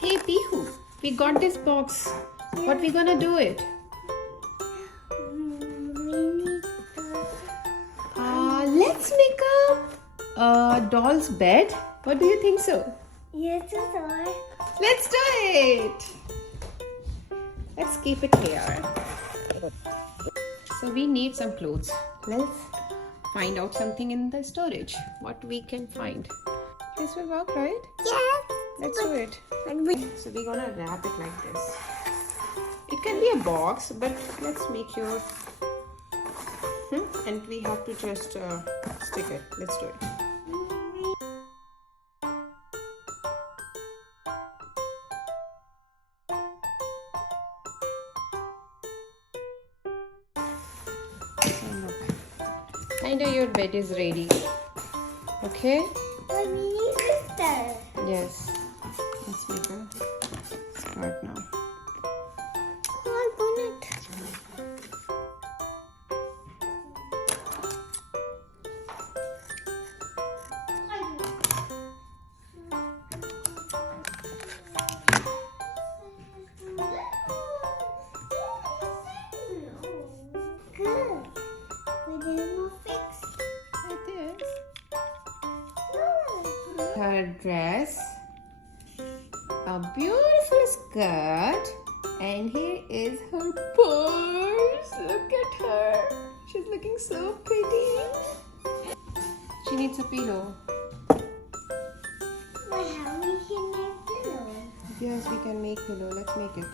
Hey Pihu, we got this box. What we gonna do it? Let's make a doll's bed. What do you think so? Yes, sir. Let's do it. Let's keep it here. So we need some clothes. Let's find out something in the storage. What we can find. This will work, right? Yes. Let's do it. So we're gonna wrap it like this. It can be a box, but let's make sure. And we have to just stick it. Let's do it. I know your bed is ready. Okay? My mini sister. Yes. Let's make a start now. Open it. Good. We didn't fix. It is. Her dress, a beautiful skirt, and here is her purse. Look at her. She's looking so pretty. She needs a pillow. But how we can make pillow? Yes, we can make pillow. Let's make it.